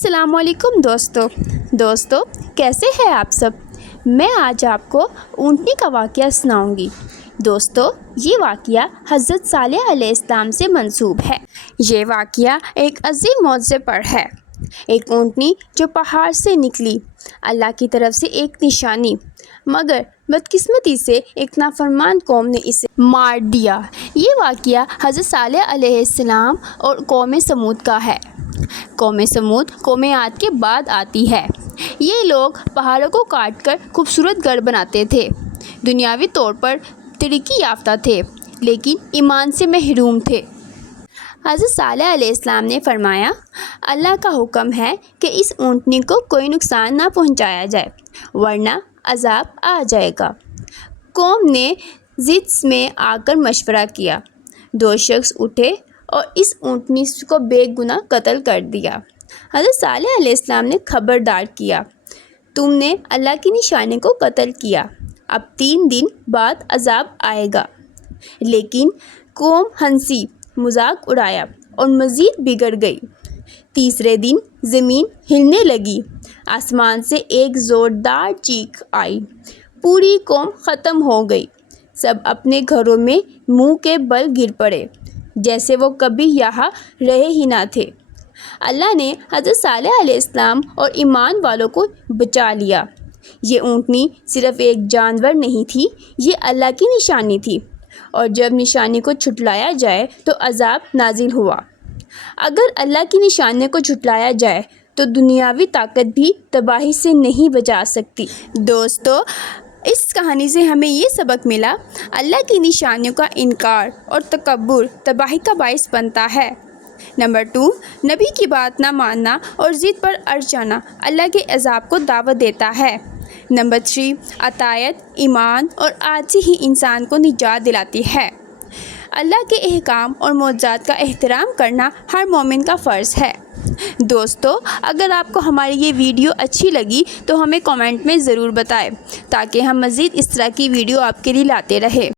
السلام علیکم دوستو کیسے ہیں آپ سب؟ میں آج آپ کو اونٹنی کا واقعہ سناؤں گی۔ دوستو یہ واقعہ حضرت صالح علیہ السلام سے منسوب ہے۔ یہ واقعہ ایک عظیم معجزے پر ہے۔ ایک اونٹنی جو پہاڑ سے نکلی، اللہ کی طرف سے ایک نشانی، مگر بدقسمتی سے ایک نافرمان قوم نے اسے مار دیا۔ یہ واقعہ حضرت صالح علیہ السلام اور قوم سمود کا ہے۔ قوم سمود قوم عاد کے بعد آتی ہے۔ یہ لوگ پہاڑوں کو کاٹ کر خوبصورت گھر بناتے تھے، دنیاوی طور پر ترقی یافتہ تھے، لیکن ایمان سے محروم تھے۔ حضرت صالح علیہ السلام نے فرمایا، اللہ کا حکم ہے کہ اس اونٹنی کو کوئی نقصان نہ پہنچایا جائے، ورنہ عذاب آ جائے گا۔ قوم نے ضد میں آ کر مشورہ کیا۔ دو شخص اٹھے اور اس اونٹنی کو بے گناہ قتل کر دیا۔ حضرت صالح علیہ السلام نے خبردار کیا، تم نے اللہ کی نشانی کو قتل کیا، اب 3 دن بعد عذاب آئے گا۔ لیکن قوم ہنسی، مذاق اڑایا اور مزید بگڑ گئی۔ تیسرے دن زمین ہلنے لگی، آسمان سے ایک زوردار چیخ آئی، پوری قوم ختم ہو گئی۔ سب اپنے گھروں میں منہ کے بل گر پڑے، جیسے وہ کبھی یہاں رہے ہی نہ تھے۔ اللہ نے حضرت صالح علیہ السلام اور ایمان والوں کو بچا لیا۔ یہ اونٹنی صرف ایک جانور نہیں تھی، یہ اللہ کی نشانی تھی، اور جب نشانی کو جھٹلایا جائے تو عذاب نازل ہوا۔ اگر اللہ کی نشانی کو جھٹلایا جائے تو دنیاوی طاقت بھی تباہی سے نہیں بچا سکتی۔ دوستو اس کہانی سے ہمیں یہ سبق ملا، اللہ کی نشانیوں کا انکار اور تکبر تباہی کا باعث بنتا ہے۔ نمبر 2، نبی کی بات نہ ماننا اور ضد پر اڑ جانا اللہ کے عذاب کو دعوت دیتا ہے۔ نمبر 3، اطاعت، ایمان اور عاجزی ہی انسان کو نجات دلاتی ہے۔ اللہ کے احکام اور معجزات کا احترام کرنا ہر مومن کا فرض ہے۔ دوستو اگر آپ کو ہماری یہ ویڈیو اچھی لگی تو ہمیں کمنٹ میں ضرور بتائیں، تاکہ ہم مزید اس طرح کی ویڈیو آپ کے لیے لاتے رہیں۔